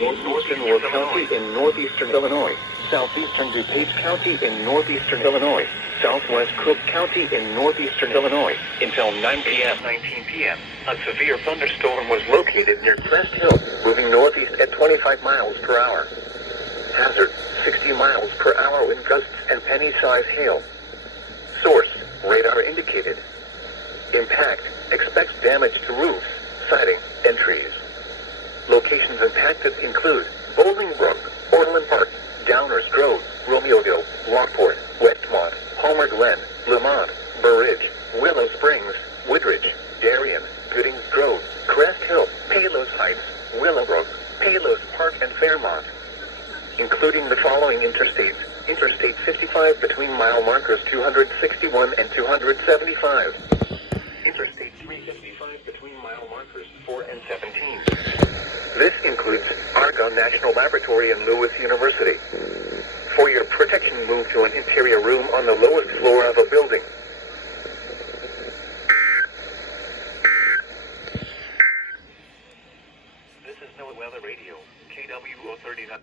northeastern Will County in northeastern Illinois, southeastern DuPage County in northeastern Illinois, southwest Cook County in northeastern Illinois. Until 9 p.m. 19 p.m., a severe thunderstorm was located near Crest Hill, moving northeast at 25 miles per hour. Hazard, 60 miles per hour wind gusts and penny-size hail. Source, radar indicated. Impact, expects damage to roofs, siding, and trees. Locations impacted include Bolingbrook, Orland Park, Downers Grove, Romeoville, Lockport, Westmont, Homer Glen, Lemont, Burridge, Willow Springs, Woodridge, Darien, Goodings Grove, Crest Hill, Palos Heights, Willowbrook, Palos Park, and Fairmont. Including the following interstates: Interstate 55 between mile markers 261 and 275. Interstate 355 between mile markers 4 and 17. This includes Argonne National Laboratory and Lewis University. For your protection, move to an interior room on the lowest floor of a building. This is NOAA Weather Radio, KWO 39.